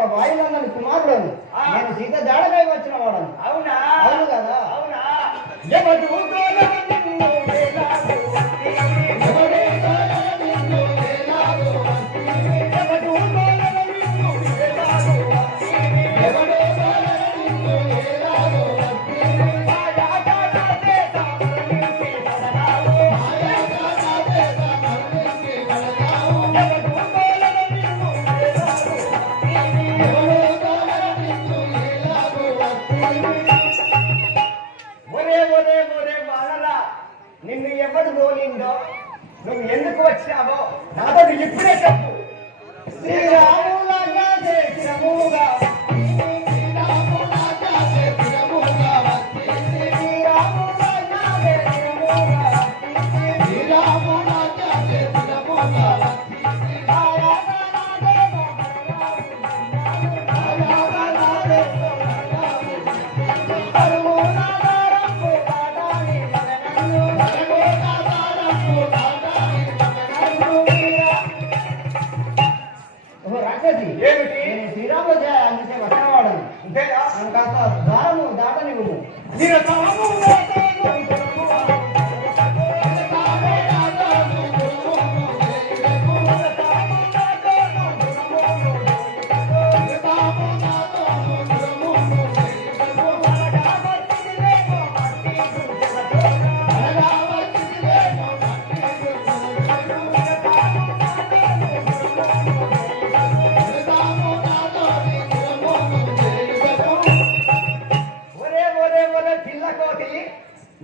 యొక్క వాయునందని కుమారుడను. నేను సీత జాడకై వచ్చిన వాడను. అవునా? అవును కదా. అవునా? నిన్ను ఎవడు తోలిందో, నువ్వు ఎందుకు వచ్చినావో నాతో ఇప్పుడే చెప్పు. శ్రీరాములాగా చేసినముగా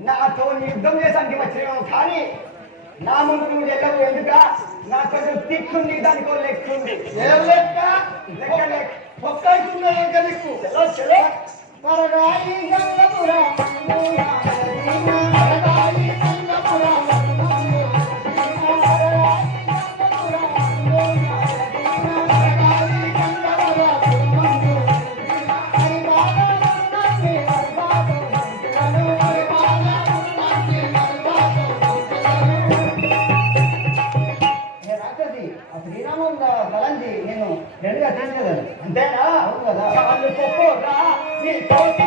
నాతో యుద్ధం చేసానికి వచ్చినావు, కానీ నా ముందు నువ్వు వెళ్ళవు. ఎందుక? నా కొంచెం తిక్కుంది, దానికో లెక్కుంది. ఏం లెక్క? లెక్క లెక్క ఒక్కడుతున్నా ఇంకా నీకు చలో నేను రెండుగా తీసుకెళ్ళాను. అంతేనా? అవును కదా. చాలు పొక్కురా, నీ తోటి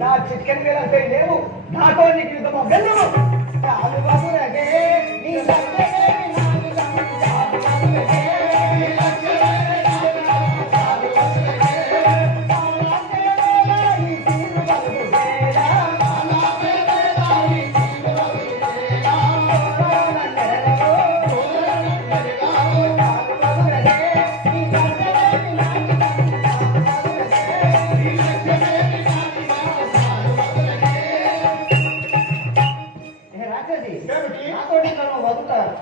నా చికెన్ వేలంటే లేవు. నాతో నీకు యుద్ధమో వెళ్ళము.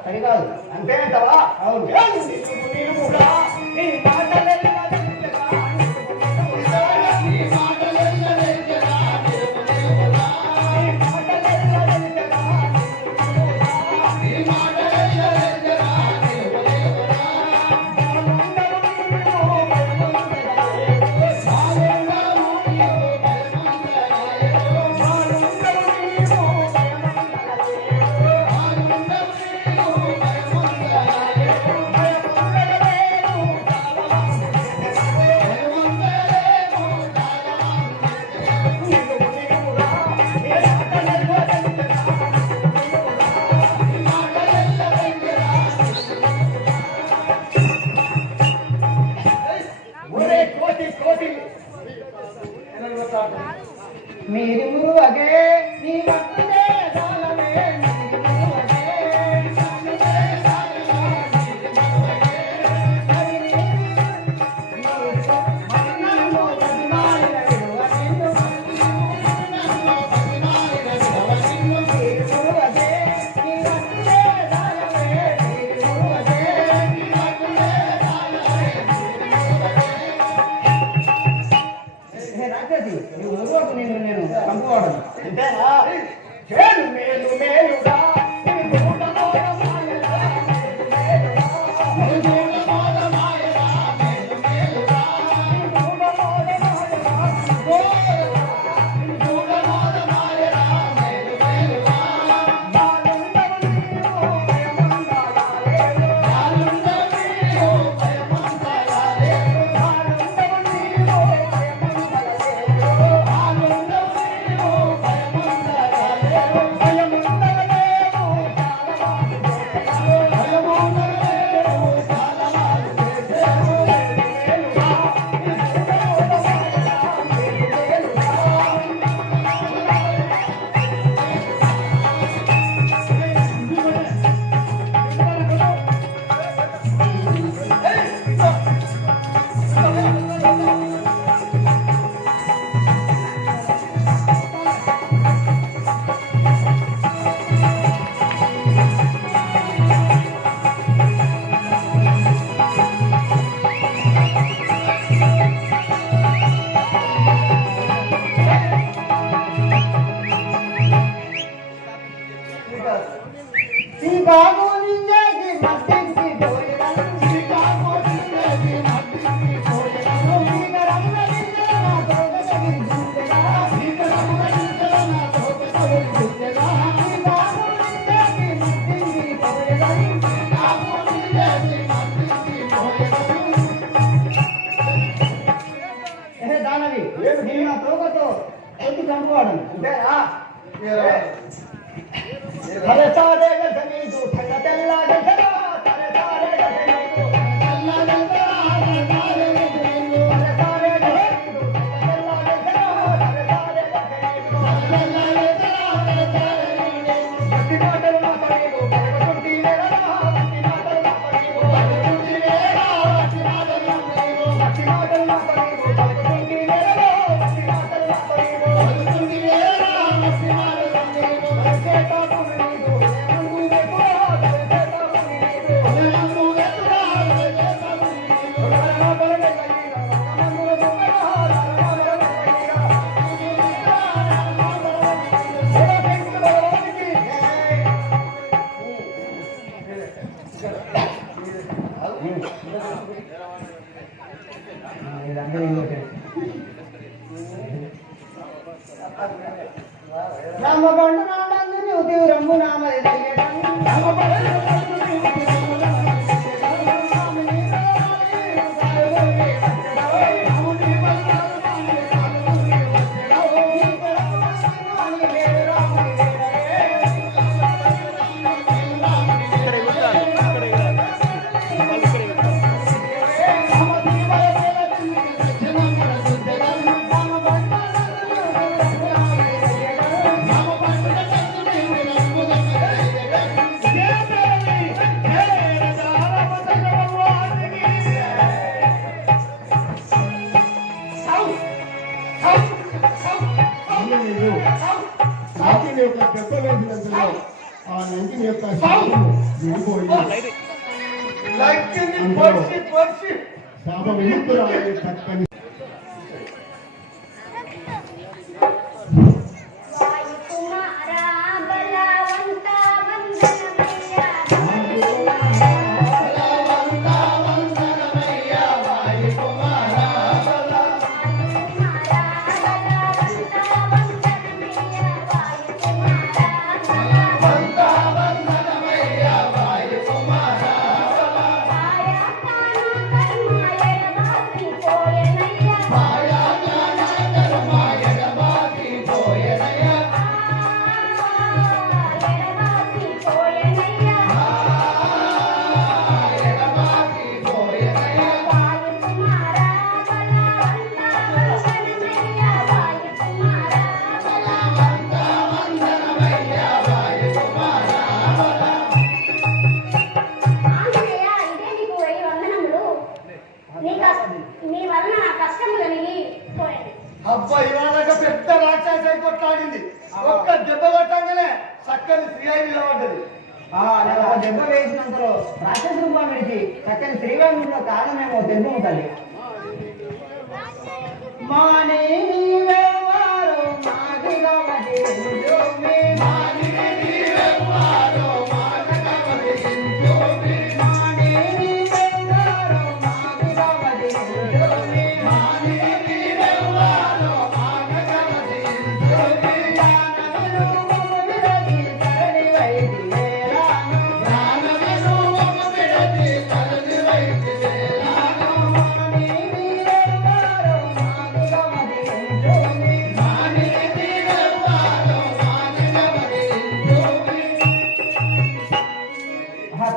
సరికాదు అంతే అంటావా? అవును. నేను కూడా నీ మాటలే మీరు మురువగే నీ భక్తులే సాలమే మీరు మురువగే అంతేనా మేలు మేలు మేలుగా దెబ్బ వేసినంతలో రాక్షస రూపం విడిచి చక్కని శ్రీరంగంలో కారణమేమో తెలుపు తల్లి మానే నీవే వారు మాదిగా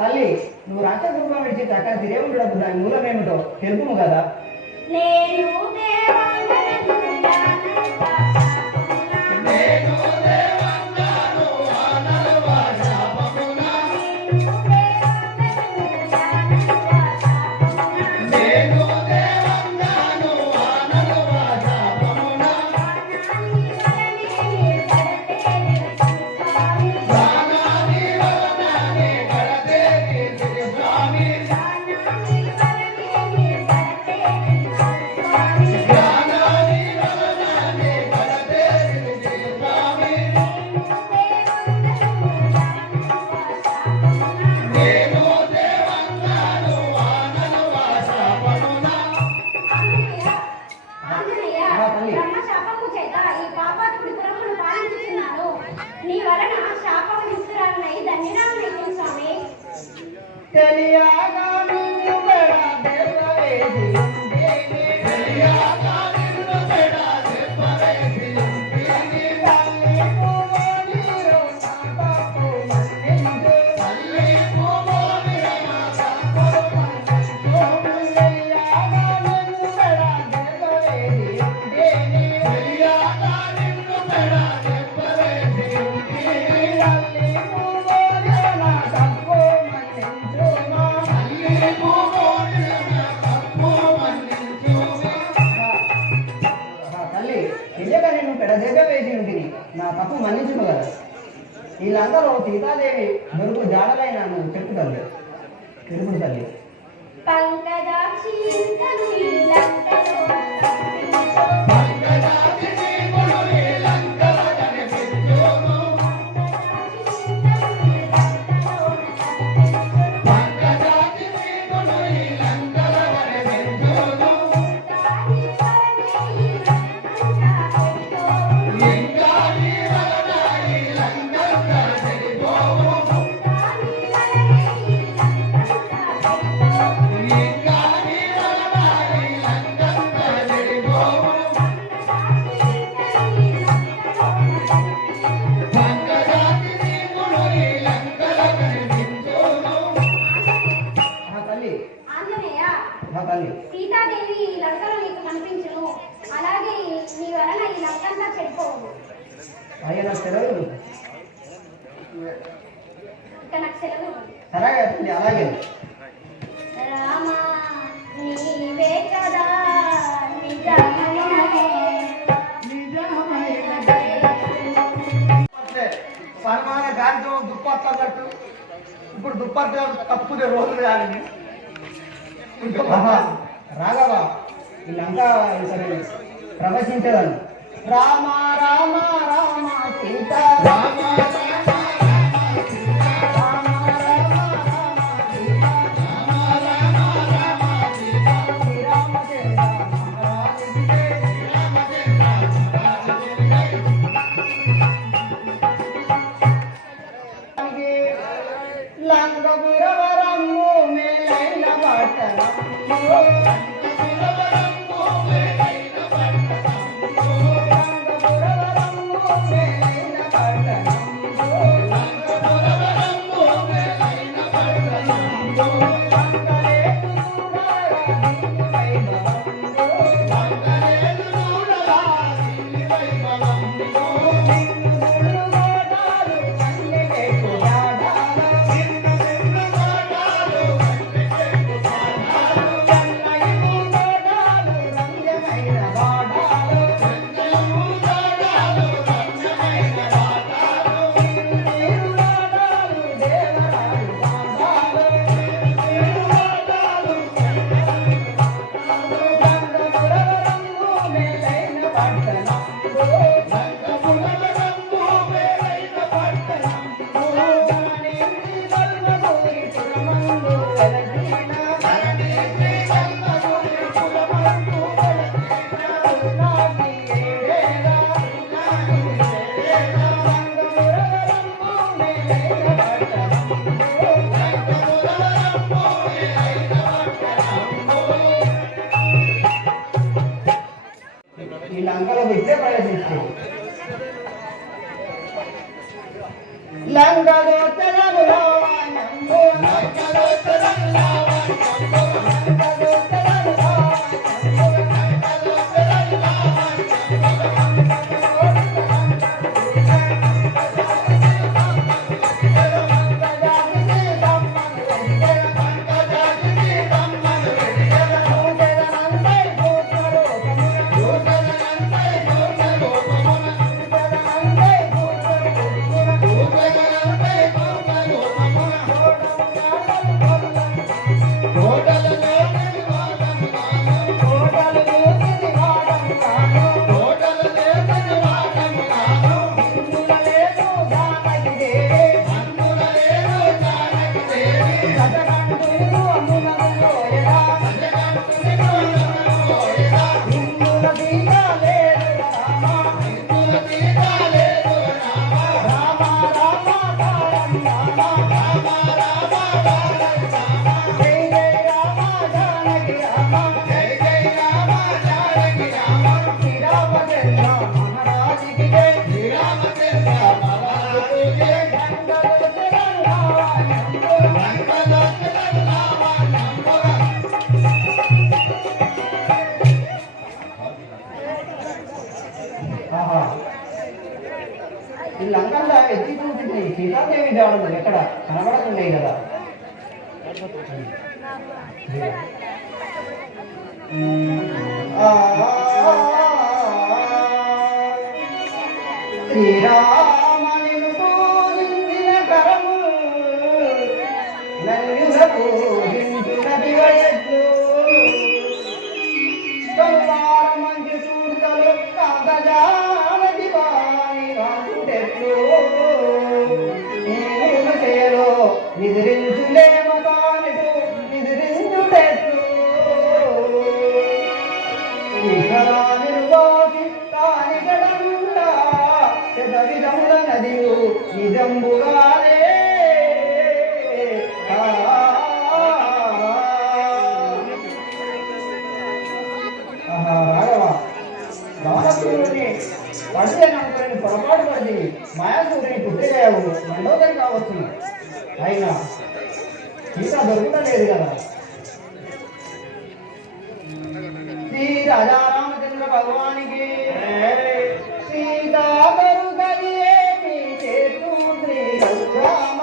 తల్లి నువ్వు రాక్షస రూపం విడిచి చక్కగా తిరేవుండకు దాని మూలమేమిటో తెలుపుము కదా. నేను దేవాంగనను బ్రహ్మశాపము చేత ఈ పాపాత్ముడి పురమును పాలించుచున్నాను. నీ వలన శాపము నిస్తురాలనై ధన్యురాలనైతిని స్వామి. తెలియగా నిన్ను బెడ దెబ్బవేసి ఉంటేనే, తెలియగా నిన్ను బెడ దెబ్బవేసి ఉంటేనే, తల్లి పువ్వునిరో నా తప్పు మన్నించు, తల్లి పువ్వునిరో నా తప్పు మన్నించు. తెలియగా నిన్ను బెడ దెబ్బవేసి ఉంటేనే, తెలియగా నిన్ను బెడ దెబ్బవేసి ఉంటేనే, తల్లి పువ్వునిరో నా తప్పు మన్నించు. తల్లి తెలియక నేను పెడదెబ్బ వేసి ఉంటుంది, నా తప్పు మన్నించును కదా. వీళ్ళందరూ సీతాదేవి దొరుకు జాడలైన నువ్వు చెప్పు తల్లి, తెలుపు తల్లి. పంకజాక్షి ఇంకను ఈ లంకలో సీతాదేవి ఈ లంకలో నీకు కనిపించును. అలాగే నీ వలన ఈ లంకంతా చెడిపోవు. అయ్యా నాకు సెలవు. ఇక నాకు సెలవు. అలాగే తల్లి, అలాగే. రామా నీవే కదా నిజమైనదే. సన్మాన గారితో దుప్పట్లు అన్నట్టు ఇప్పుడు దుప్పట్లు తప్పుదే రోజులు కానీ రాఘవ వీళ్ళంతా ప్రవశించగలను. రామ రామ రామ సీత రామ లంగపురవరము మేలైన పట్టణము, లంగపురవరము లంగలో తెలను రావణంబు లంగలో తెలను రావణంబు లంగలో తెలను రావణంబు లంగలో తెలను ఈ లంగంలో ఎత్తి చూపించిన ఈ సీతాదేవి జాడలు ఎక్కడ కనబడుతున్నాయి కదా. శ్రీరామని పూజించిన కరము నన్ను పూజించున్నది వయస్సు మంచి చూడలు కాగజానది వాణి రాజుడెట్లు నేను చేలో నిద్రించులేమో తానిటు నిద్రించుటెట్లు నిర్వాసి తాని గడండా విధముల నదియు నిజంబుగానే రావణాసురుడిని పడితే నమ్మకని పొరపాటు పడి మాయాసురుడిని పుట్టిదేవు మండోదరి కావచ్చు. అయినా సీత దొరుకుతా లేదు కదా. శ్రీ రాజా రామచంద్ర భగవానికి సీతా దొరుకది ఏమి చేతు శ్రీ రఘురామ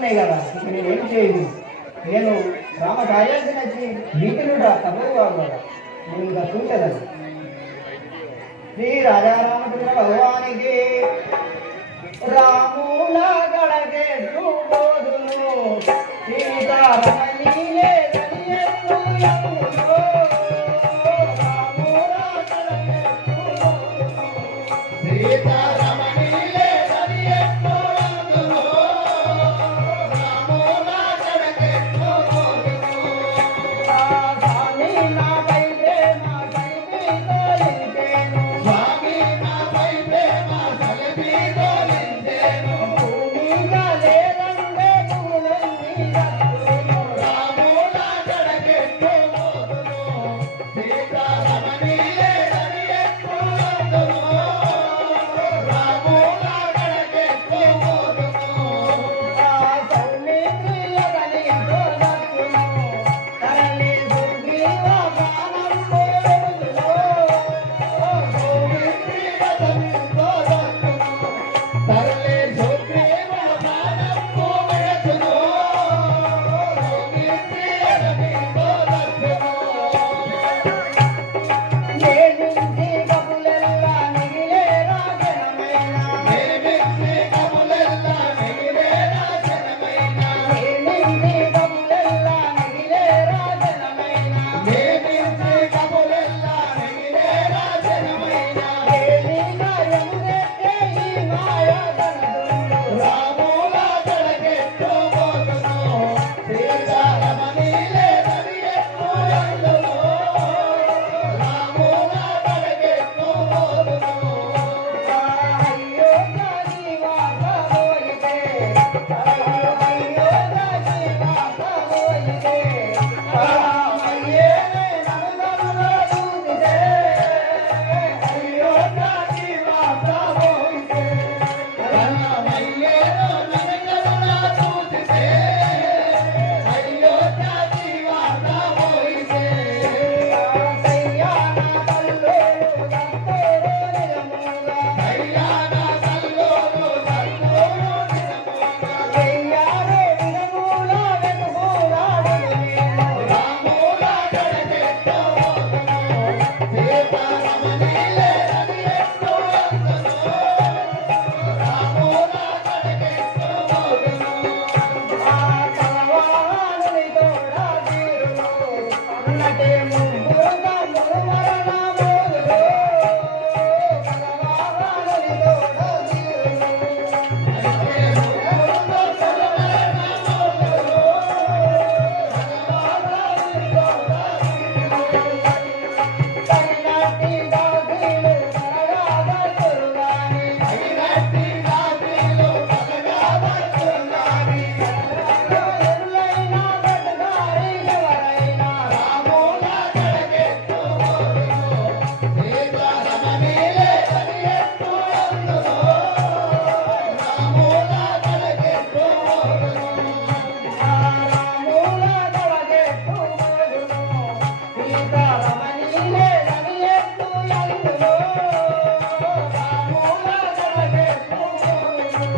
ఉన్నాయి కదా, ఇక నేనేం చేయదు. నేను రామ కార్యానికి నచ్చి బీకిలుడా తప్పదు కాదు కదా, నేను ఇంకా చూసేదాన్ని. శ్రీ రాజారామచంద్ర భగవానికి రాముల గడగే చూబోదును సీతారమణి లేదని ఎత్తు ఎత్తును. రాముల గడగే చూబోదును సీతారమణి లేదని ఎత్తు ఎత్తును. రాముల గడగే చూబోదును. ఆ స్వామి నాపై ప్రేమ కలిపి తోలించెను. స్వామి నాపై ప్రేమ కలిపి తోలించెను. భూమిగా లేదండే భూలన్నీ దక్కును. రాముల గడగే చూబోదును సీతారమణి లేదని ఎత్తు ఎత్తును. రాముల గడగే చూబోదును. ఆ సౌమిత్రియదని తోదక్కును. తరలి సుగ్రీవ బాణం పోవెడుదును. ఓ సౌమిత్రియదని తోదక్కును. తరలి సుగ్రీవ బాణం పోవెడుదును. సౌమిత్రియదని తోదక్కును. నేనింటి కబులెల్లా మిగిలే రాజనమైన. నేనింటి కబులెల్లా మిగిలే రాజనమైన. నేనింటి కబులెల్లా మిగిలే రాజనమైన. నేనింటి కబులెల్లా మిగిలే రాజనమైన. ఏలిగా ఎముదెక్కే ఈ మాయా గణదుండు. రాముల గడగే చూబోదును సీతారమణి లేదని ఎత్తు ఎత్తును. రాముల గడగే చూబోదును. అయ్యో జీవా కాబోయితే. అయ్యో జీవా కాబోయితే. రామయ్యేనే నన్నుగనులో చూసితే. అయ్యో జీవా కాబోయితే. రామయ్యేనో నన్నుగనులో చూసితే. అయ్యో జీవా కాబోయితే. కయ్యాన తల్లోడు దత్తోడు నిజముగా. కయ్యాన తల్లోడు దత్తోడు నిజముగా. కయ్యారో నిజముల వెనుగోలాడును నేను. రాముల గడగే చూబోదును సీతారమణి లేదని ఎత్తు ఎత్తును. రాముల గడగే చూబోదును. ఆ కలవాణుని తోడా తీరును. అన్నటే ముగ్గురుగా మురుమరణ మోదులు. కలవాణుని తోడా తీరును. అన్నటే ముగ్గురుగా మురుమరణ మోదులు. కలవాణుని తోడా తీరును. తగినట్టి దాసీలు త్వరగా బతురుగాని. తగినట్టి దాసీలు త్వరగా బతురుగాని. ఎరులైనా బతుకారి ఎవరైనా. రాముల గడగే చూబోదును సీతారమణి లేదని ఎత్తు ఎత్తును. రాముల గడగే చూబోదును. రాముల గడగే చూబోదును సీతారమణి లేదని ఎత్తు ఎత్తును. రాముల గడగే చూబోదును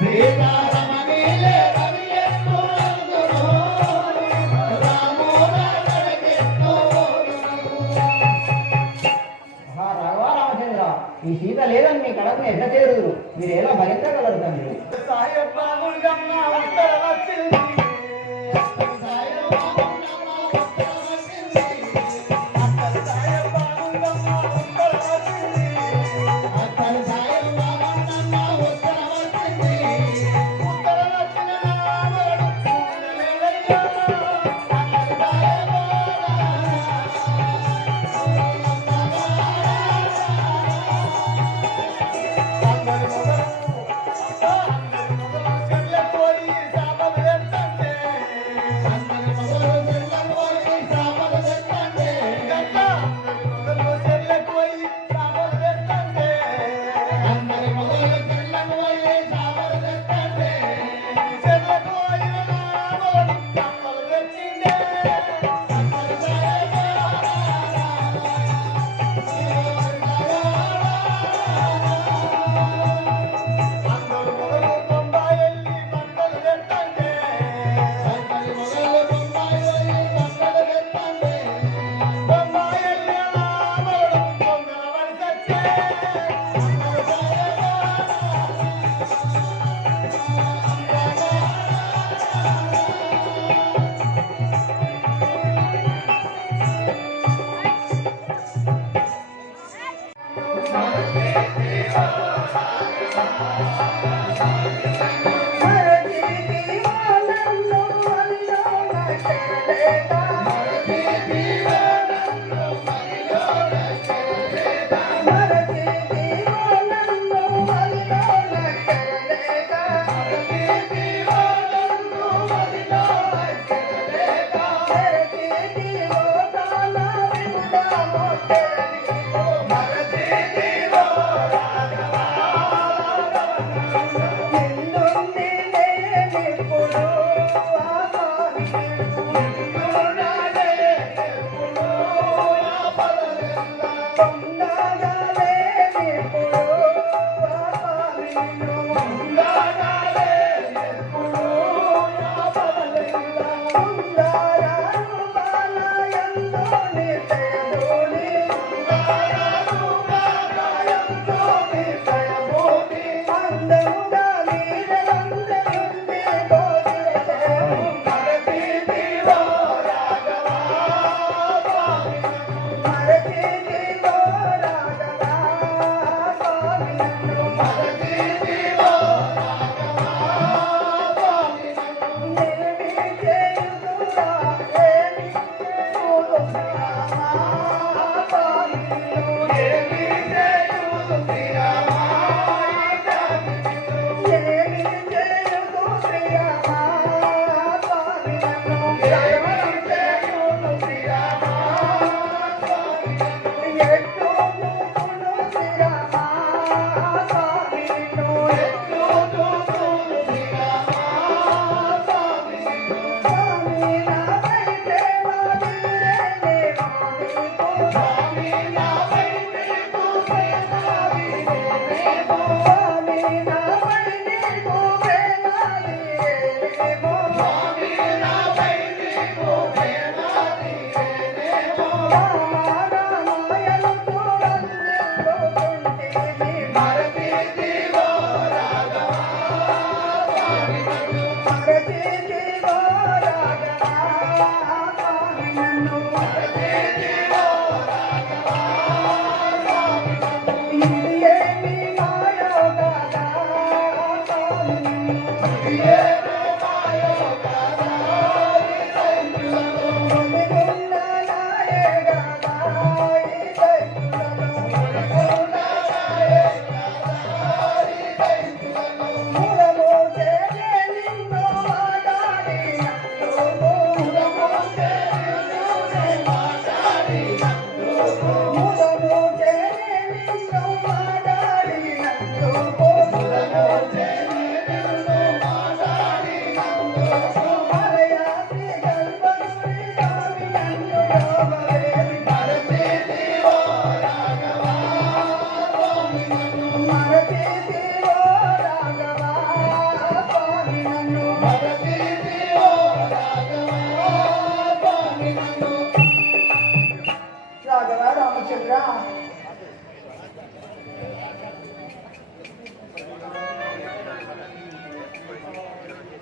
సీతారమణి లేదని ఎత్తు ఎత్తును. రాముల గడగే చూబోదును. రాఘవారామచంద్ర, ఈ సీత లేదని మీ కడపని ఎట్లా చేరుదురు? మీరు ఎలా భరించగలరు తండ్రి? అందరి మొదలు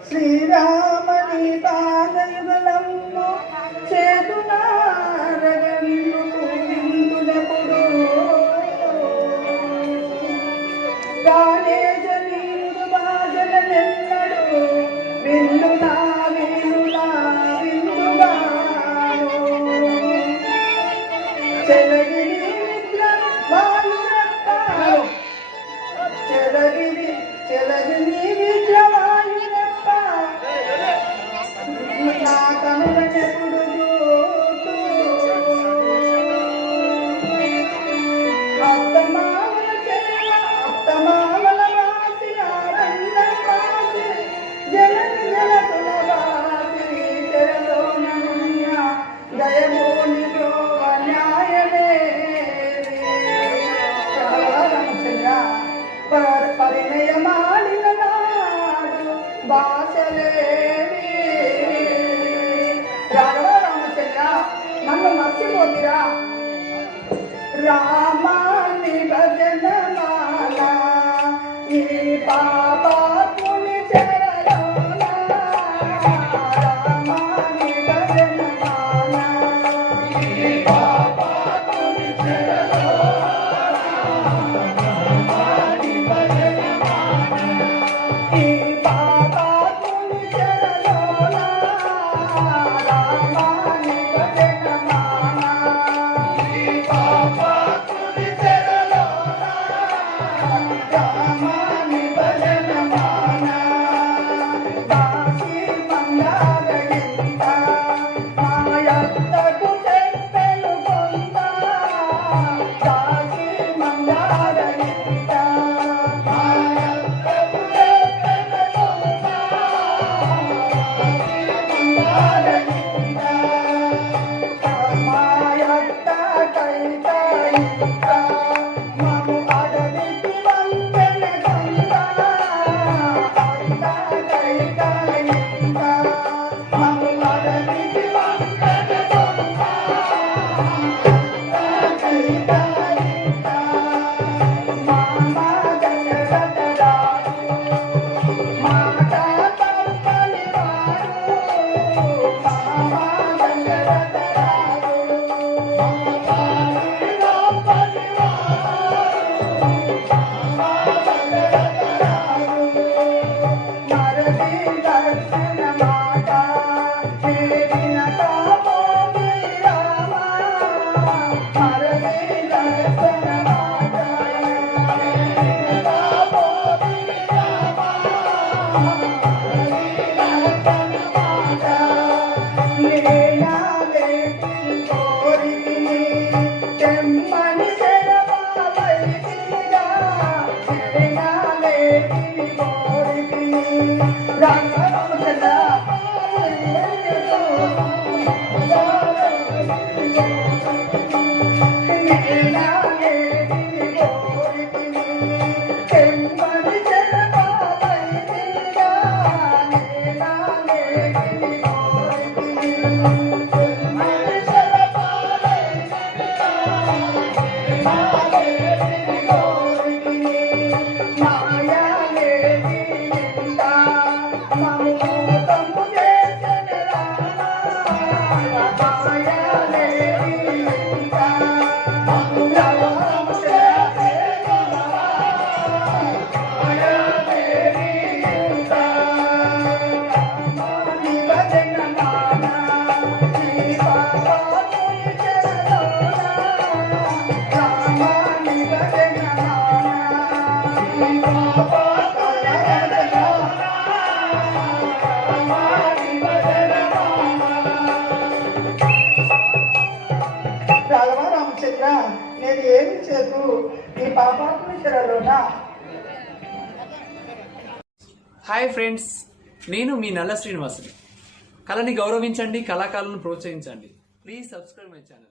శ్రీరామని పాదయుగలంలో చేతునారగందుకుడు గానేజనీయుడు బాజనెన్నడు విందునా వినులా విందుగాను చెలగిరి మిత్ర వాయురత్తాను చెలగిరి విద్రవాయురప్ప నా కనులనెప్పుడు చూస్తూ అత్తమామల చేయ అత్తమామల వాసి ఆనందం వాసి జలని జలతుల వాసి చెరలోనన్య దయమోని న్యాయమే రామచంద్ర పరిణయమాడిన నాడు భాషలేవి రాఘవ రామచంద్ర నన్ను మర్చిపోతిరా రామాని భజన మాల ఈ పాపాత్ముని చరణాల రామాని భజన మాల ఈ పాపాత్ముని చరణాల రామాని భజన మాల రాఘవ రామచంద్ర, నేను ఏమి చేతు ఈ పాపాత్మ చెరలోనా? హాయ్ ఫ్రెండ్స్, నేను మీ నల్ల శ్రీనివాసుని. కళని గౌరవించండి, కళాకారులను ప్రోత్సహించండి. Please subscribe my channel.